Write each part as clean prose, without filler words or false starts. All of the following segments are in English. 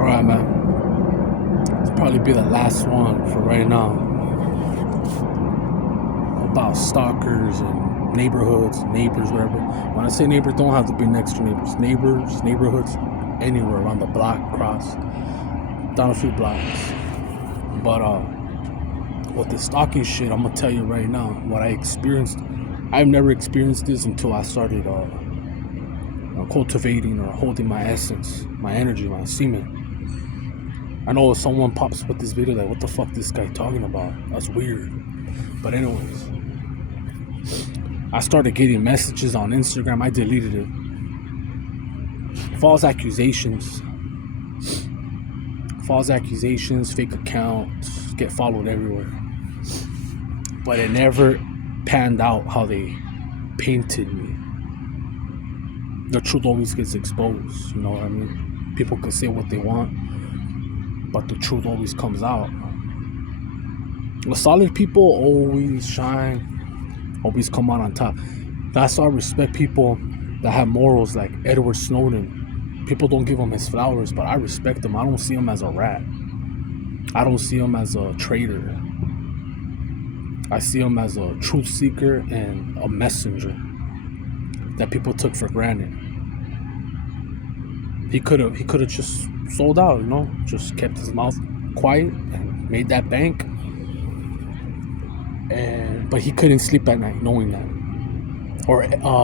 Alright, man. This will probably be the last one for right now. About stalkers and neighbors, whatever. When I say neighbors, don't have to be next to neighbors. Neighbors, neighborhoods, anywhere around the block, across, down a few blocks. But with the stalking shit, I'm gonna tell you right now what I experienced. I've never experienced this until I started cultivating or holding my essence, my energy, my semen. I know if someone pops with this video like, what the fuck this guy talking about? That's weird. But anyways, I started getting messages on Instagram. I deleted it. False accusations, fake accounts, get followed everywhere. But it never panned out how they painted me. The truth always gets exposed, you know what I mean? People can say what they want, but the truth always comes out. The solid people always shine, always come out on top. That's why I respect people that have morals, like Edward Snowden. People don't give him his flowers, but I respect him. I don't see him as a rat. I don't see him as a traitor. I see him as a truth seeker and a messenger that people took for granted. He could have just sold out, you know, just kept his mouth quiet and made that bank. But he couldn't sleep at night knowing that. Or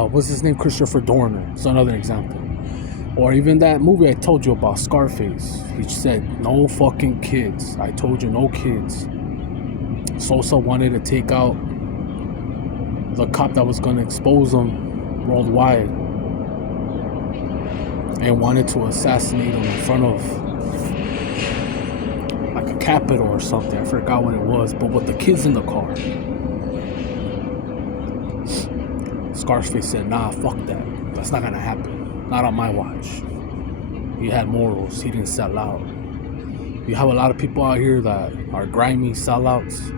what's his name? Christopher Dorner. It's another example. Or even that movie I told you about, Scarface. He said, no fucking kids. I told you, no kids. Sosa wanted to take out the cop that was going to expose him worldwide and wanted to assassinate him in front of like a Capitol or something. I forgot what it was, but with the kids in the car. Scarface said, nah, fuck that. That's not gonna happen. Not on my watch. He had morals. He didn't sell out. You have a lot of people out here that are grimy sellouts.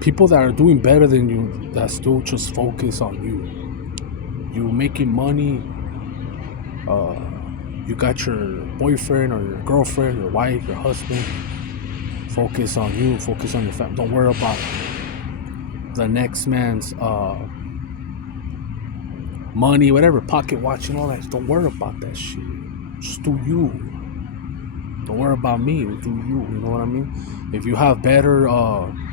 People that are doing better than you, that still just focus on you. You making money. You got your boyfriend or your girlfriend, your wife, your husband. Focus on you. Focus on your family. Don't worry about the next man's money, whatever, pocket watch and all that. Don't worry about that shit. Just do you. Don't worry about me. Do you. You know what I mean? If you have better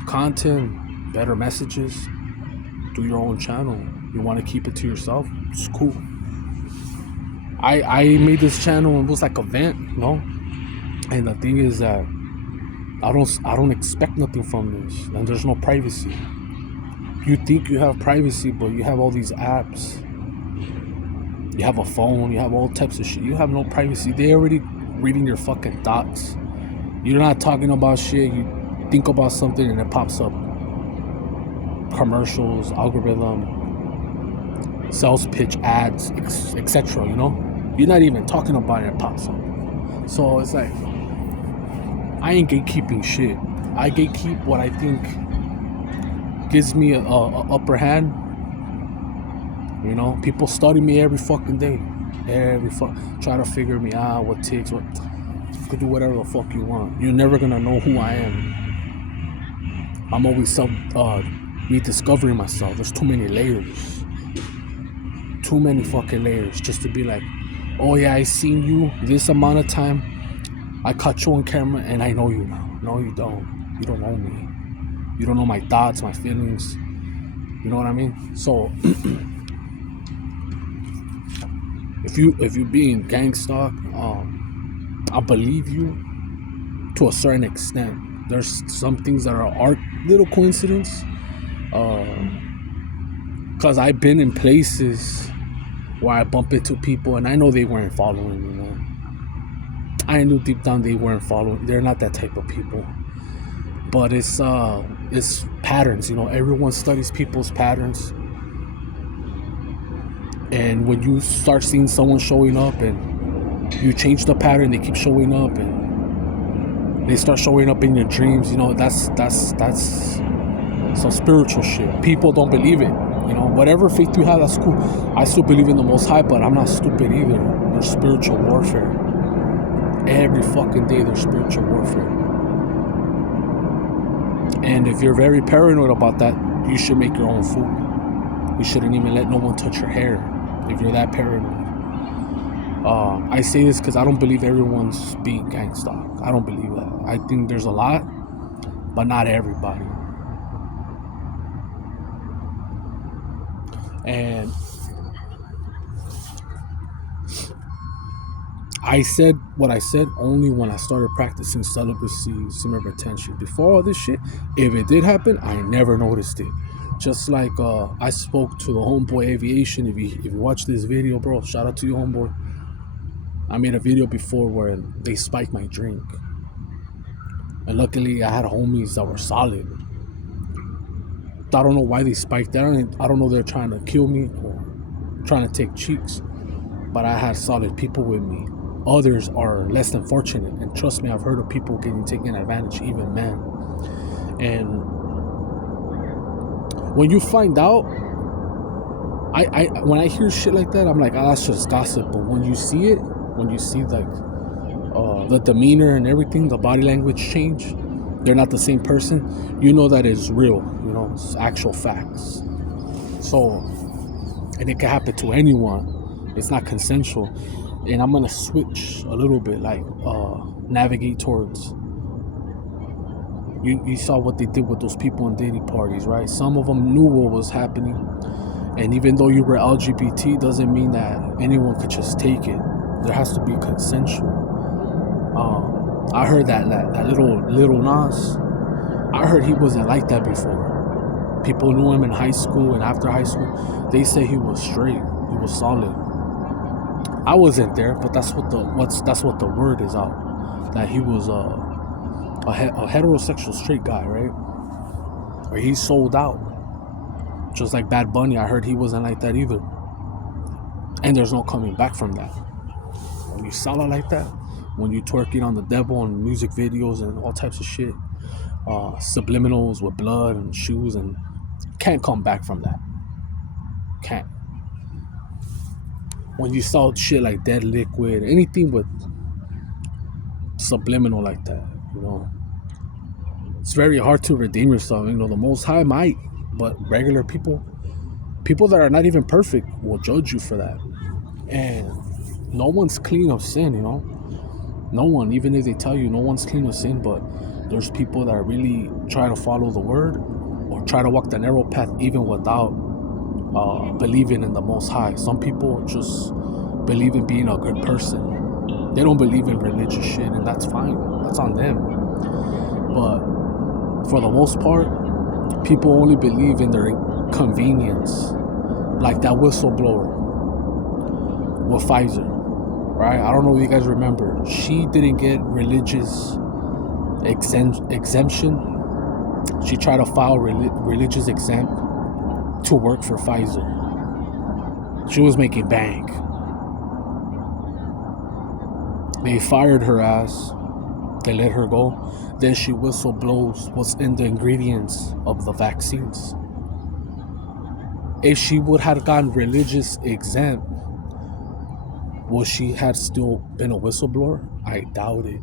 content, better messages, do your own channel. You want to keep it to yourself? It's cool. I made this channel and it was like a vent, you know. And the thing is that I don't expect nothing from this, and there's no privacy. You think you have privacy, but you have all these apps. You have a phone. You have all types of shit. You have no privacy. They already reading your fucking thoughts. You're not talking about shit. You think about something and it pops up. Commercials, algorithm, sales pitch, ads, etc. You know, you're not even talking about it. It pops up. So it's like, I ain't gatekeeping shit. I gatekeep what I think gives me a upper hand. You know, people study me every fucking day. Try to figure me out, what takes, what. You could do whatever the fuck you want. You're never gonna know who I am. I'm always rediscovering myself. There's too many layers. Too many fucking layers just to be like, oh yeah, I seen you this amount of time. I caught you on camera and I know you now. No, you don't. You don't know me. You don't know my thoughts, my feelings. You know what I mean? So if you being gang stalk, I believe you to a certain extent. There's some things that are little coincidence. Cause I've been in places where I bump into people and I know they weren't following me, man. I knew deep down they weren't following. They're not that type of people. But it's patterns, you know. Everyone studies people's patterns. And when you start seeing someone showing up and you change the pattern, they keep showing up and they start showing up in your dreams, you know, that's some spiritual shit. People don't believe it. You know, whatever faith you have, that's cool. I still believe in the Most High, but I'm not stupid either. There's spiritual warfare. Every fucking day there's spiritual warfare. And if you're very paranoid about that, you should make your own food. You shouldn't even let no one touch your hair if you're that paranoid. I say this because I don't believe everyone's being gangsta. I don't believe that. I think there's a lot, but not everybody. And I said what I said only when I started practicing celibacy, similar retention. Before all this shit, if it did happen, I never noticed it. Just like I spoke to the homeboy Aviation. If you watch this video, bro, shout out to you, homeboy. I made a video before where they spiked my drink. And luckily, I had homies that were solid. I don't know why they spiked that. I don't know if they're trying to kill me or trying to take cheeks. But I had solid people with me. Others are less than fortunate. And trust me, I've heard of people getting taken advantage, even men. And when you find out, when I hear shit like that, I'm like, oh, that's just gossip. But when you see it, when you see like the demeanor and everything, the body language change, they're not the same person, you know that it's real, you know, it's actual facts. So, and it can happen to anyone. It's not consensual. And I'm gonna switch a little bit, like navigate towards. You saw what they did with those people in dating parties, right? Some of them knew what was happening, and even though you were LGBT, doesn't mean that anyone could just take it. There has to be consensual. I heard that little Nas. I heard he wasn't like that before. People knew him in high school and after high school. They say he was straight. He was solid. I wasn't there, but that's what the word is out. That he was a heterosexual straight guy, right? Or he sold out. Just like Bad Bunny, I heard he wasn't like that either. And there's no coming back from that. When you sell it like that, when you twerking on the devil in music videos and all types of shit, subliminals with blood and shoes, and can't come back from that. Can't. When you saw shit like Dead Liquid, anything with subliminal like that, you know, it's very hard to redeem yourself. You know, the Most High might, but regular people that are not even perfect will judge you for that. And no one's clean of sin, you know. No one, even if they tell you no one's clean of sin, but there's people that really try to follow the word or try to walk the narrow path even without believing in the Most High. Some people just believe in being a good person. They don't believe in religious shit, and that's fine. That's on them. But for the most part, people only believe in their convenience, like that whistleblower with Pfizer. Right? I don't know if you guys remember. She didn't get religious exemption. She tried to file religious exempt to work for Pfizer. She was making bank. They fired her ass. They let her go. Then she whistleblows what's in the ingredients of the vaccines. If she would have gotten religious exempt, would she have still been a whistleblower? I doubt it.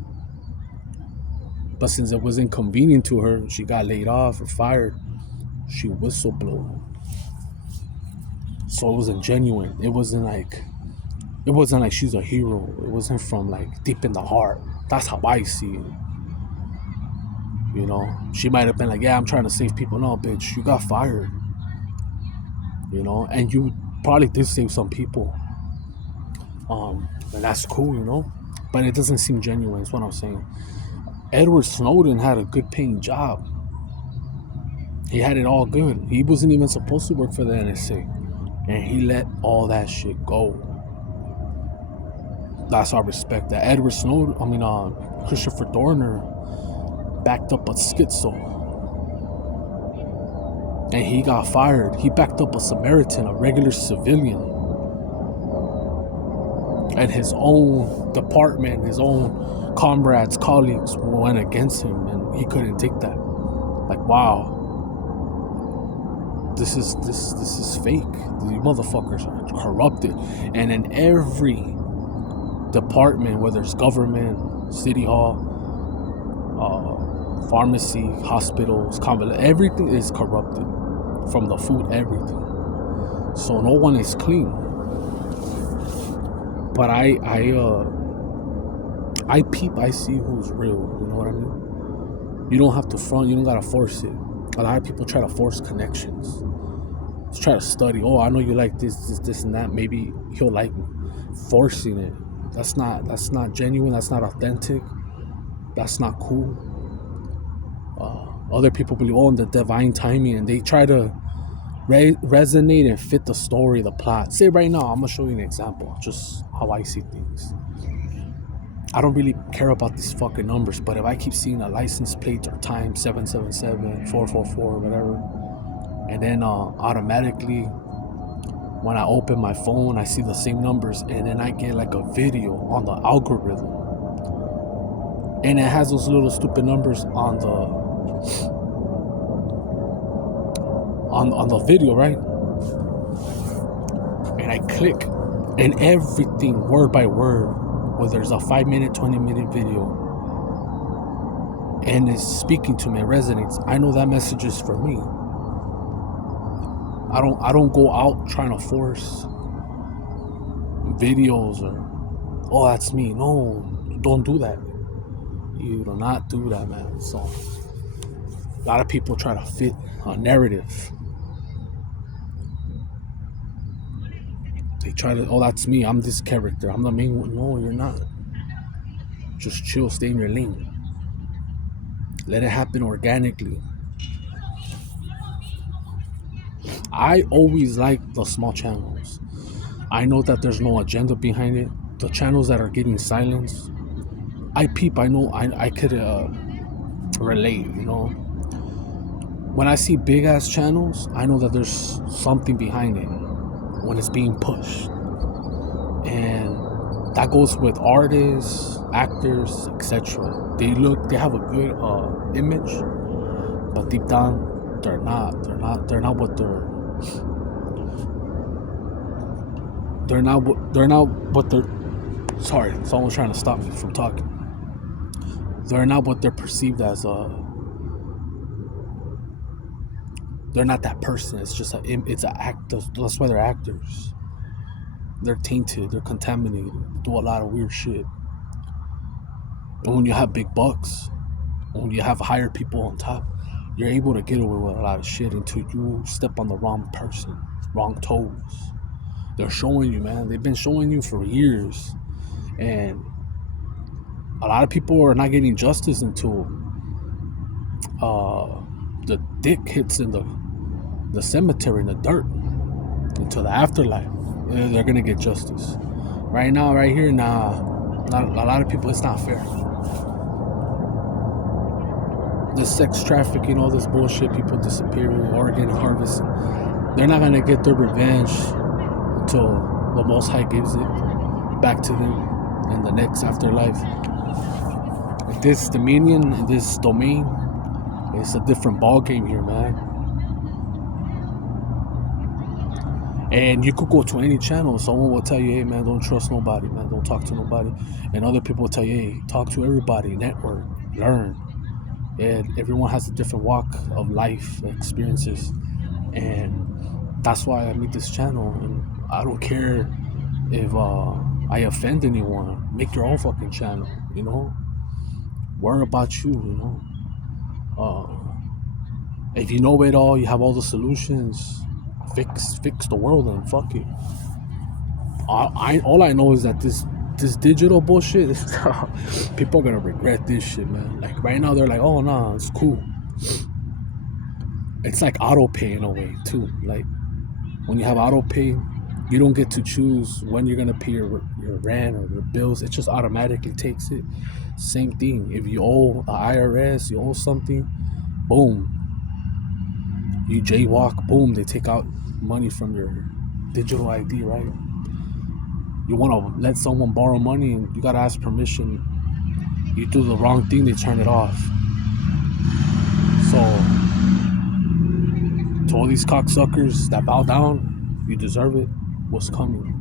But since it was inconvenient to her, she got laid off or fired. She whistleblowed. So it wasn't genuine. It wasn't like she's a hero. It wasn't from like deep in the heart. That's how I see it. You know, she might have been like, yeah, I'm trying to save people. No, bitch, you got fired. You know, and you probably did save some people. And that's cool, you know, but it doesn't seem genuine, is what I'm saying. Edward Snowden had a good paying job. He had it all good. He wasn't even supposed to work for the NSA, and he let all that shit go. That's why I respect that. Edward Snowden, Christopher Dorner backed up a schizo, and he got fired. He backed up a Samaritan, a regular civilian. And his own department, his own comrades, colleagues went against him, and he couldn't take that. Like, wow, this is fake. These motherfuckers are corrupted. And in every department, whether it's government, City Hall, pharmacy, hospitals, everything is corrupted. From the food, everything. So no one is clean. But I peep, I see who's real. You know what I mean? You don't have to front. You don't gotta force it. A lot of people try to force connections. Just try to study. Oh, I know you like this, and that. Maybe he'll like me. Forcing it. That's not genuine. That's not authentic. That's not cool. Other people believe in the divine timing, and they try to resonate and fit the story, the plot. Say right now, I'm gonna show you an example, just how I see things. I don't really care about these fucking numbers, but if I keep seeing a license plate or time 777, 444, whatever, and then automatically when I open my phone, I see the same numbers, and then I get like a video on the algorithm, and it has those little stupid numbers on the video, right? And I click, and everything word by word, whether it's a 5-minute, 20-minute video, and it's speaking to me, it resonates. I know that message is for me. I don't go out trying to force videos or, oh, that's me. No, don't do that. You do not do that, man. So a lot of people try to fit a narrative. They try to, oh, that's me. I'm this character. I'm the main one. No, you're not. Just chill. Stay in your lane. Let it happen organically. I always like the small channels. I know that there's no agenda behind it. The channels that are getting silenced, I peep. I know I could relate, you know. When I see big ass channels, I know that there's something behind it when it's being pushed. And that goes with artists, actors, etc. They have a good image, but deep down they're not what they're sorry, someone's trying to stop me from talking. They're not what they're perceived as. They're not that person. It's just it's an act. That's why they're actors. They're tainted. They're contaminated. They do a lot of weird shit. And when you have big bucks, when you have higher people on top, you're able to get away with a lot of shit until you step on the wrong person, wrong toes. They're showing you, man. They've been showing you for years. And a lot of people are not getting justice until the dick hits in the cemetery, in the dirt, until the afterlife. They're gonna get justice. Right now, right here, nah. Not a lot of people. It's not fair. This sex trafficking, all this bullshit, people disappearing, organ harvesting. They're not gonna get their revenge until the Most High gives it back to them in the next afterlife. This dominion, this domain, it's a different ball game here, man. And you could go to any channel, someone will tell you, hey man, don't trust nobody, man, don't talk to nobody. And other people will tell you, hey, talk to everybody, network, learn. And everyone has a different walk of life experiences. And that's why I made this channel. And I don't care if I offend anyone. Make your own fucking channel, you know? Worry about you, you know? If you know it all, you have all the solutions, fix the world, and fuck it. All I know is that this digital bullshit, people are gonna regret this shit, man. Like right now, they're like, oh nah, it's cool. It's like auto pay in a way too. Like when you have auto pay, you don't get to choose when you're gonna pay your rent or your bills. It just automatically takes it. Same thing. If you owe the IRS, you owe something, boom. You jaywalk, boom, they take out money from your digital ID, right? You want to let someone borrow money and you got to ask permission. You do the wrong thing, they turn it off. So, to all these cocksuckers that bow down, you deserve it. What's coming?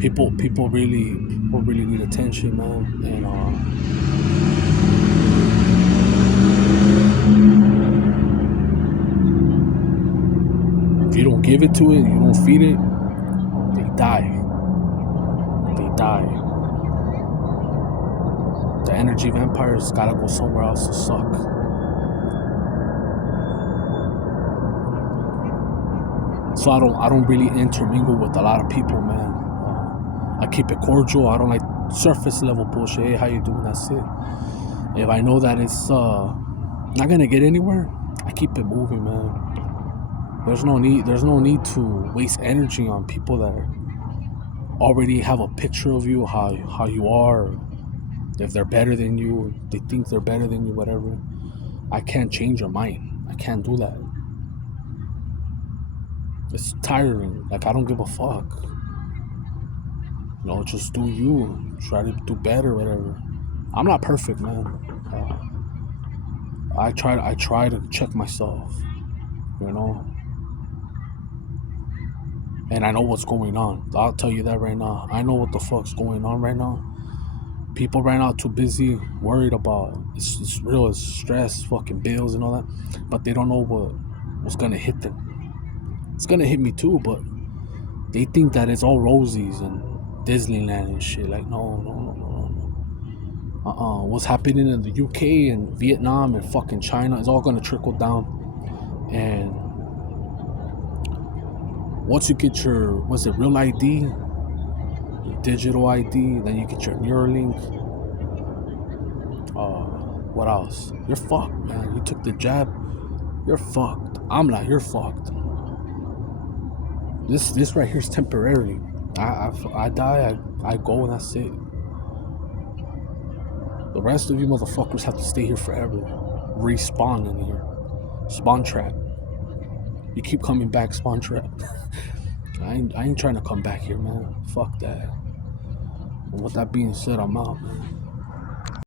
People really need attention, man. And if you don't give it to it, you don't feed it, they die. They die. The energy vampires gotta go somewhere else to suck. So I don't really intermingle with a lot of people, man. I keep it cordial. I don't like surface level bullshit. Hey, how you doing? That's it. If I know that it's not gonna get anywhere, I keep it moving, man. There's no need to waste energy on people that already have a picture of you, how you are, if they're better than you, they think they're better than you, whatever. I can't change your mind. I can't do that. It's tiring. Like, I don't give a fuck. Just do you. Try to do better, whatever. I'm not perfect, man. I try to check myself, and I know what's going on. I'll tell you that right now. I know what the fuck's going on right now. People right now too busy, worried about it's real, it's stress, fucking bills and all that, but they don't know what's gonna hit them. It's gonna hit me too, but they think that it's all roses and Disneyland and shit. Like, no. What's happening in the UK and Vietnam and fucking China is all gonna trickle down. And once you get your, real ID, your digital ID, then you get your Neuralink. What else? You're fucked, man. You took the jab, you're fucked. I'm like, you're fucked. This right here is temporary. I die, I go, and that's it. The rest of you motherfuckers have to stay here forever. Respawn in here. Spawn trap. You keep coming back, spawn trap. I ain't trying to come back here, man. Fuck that. And with that being said, I'm out, man.